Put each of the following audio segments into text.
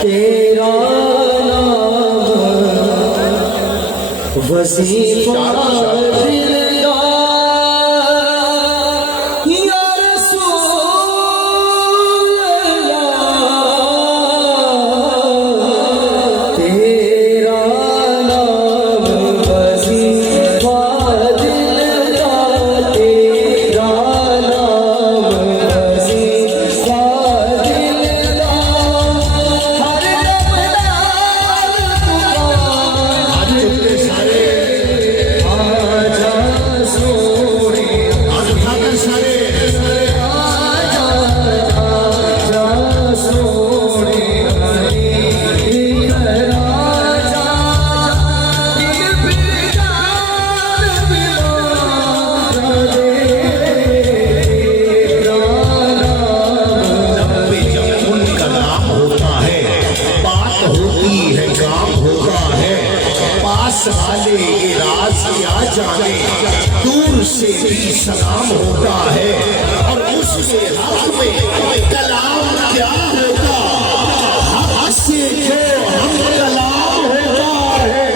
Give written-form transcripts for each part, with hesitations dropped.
तेरा नाम वजीफा दिलदार या रसूल अल्लाह तेरा नाम वजीफा दिलदार तेरा नाम वजीफा वाले ये राज क्या जाने, दूर से भी सलाम होता है और उसके हक में कलाम क्या होता, हक से जो हम कलाम होता है।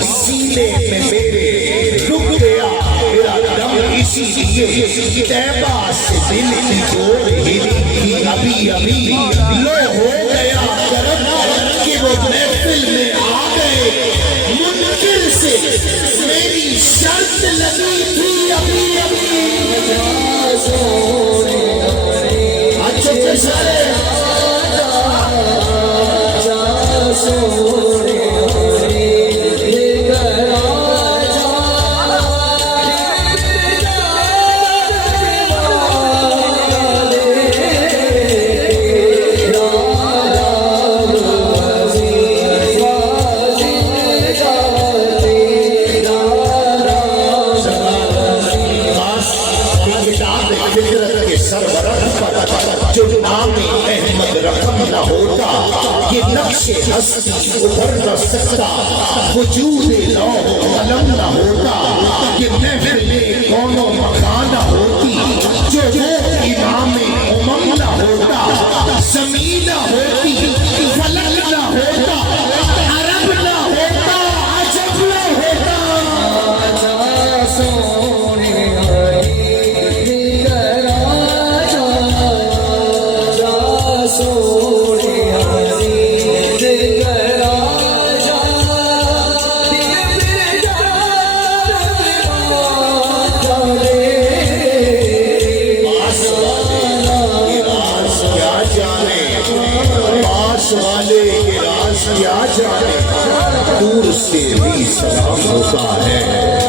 सीने में मेरे रुक गया मेरा दम, इसीलिए तैबा से दिल की डोर हिली थी अभी अभी। लो हो गया करम कि वो महफिल में आ गए, मुनकिर से मेरी शर्त लगी थी अभी अभी। अच्छे सारे जो नाम अहमद रकम न होता, ये नक्शे हस्ती उभर न सकता, वजूद लौह कलम न होता, ये महफिल कौनो मकान न होती, जो इमाम उमम न होता, ज़मीन न होती, फलक न होता, अरब न होता, अजब न होता। वाले के राज क्या जाने, दूर से भी सलाम होता है।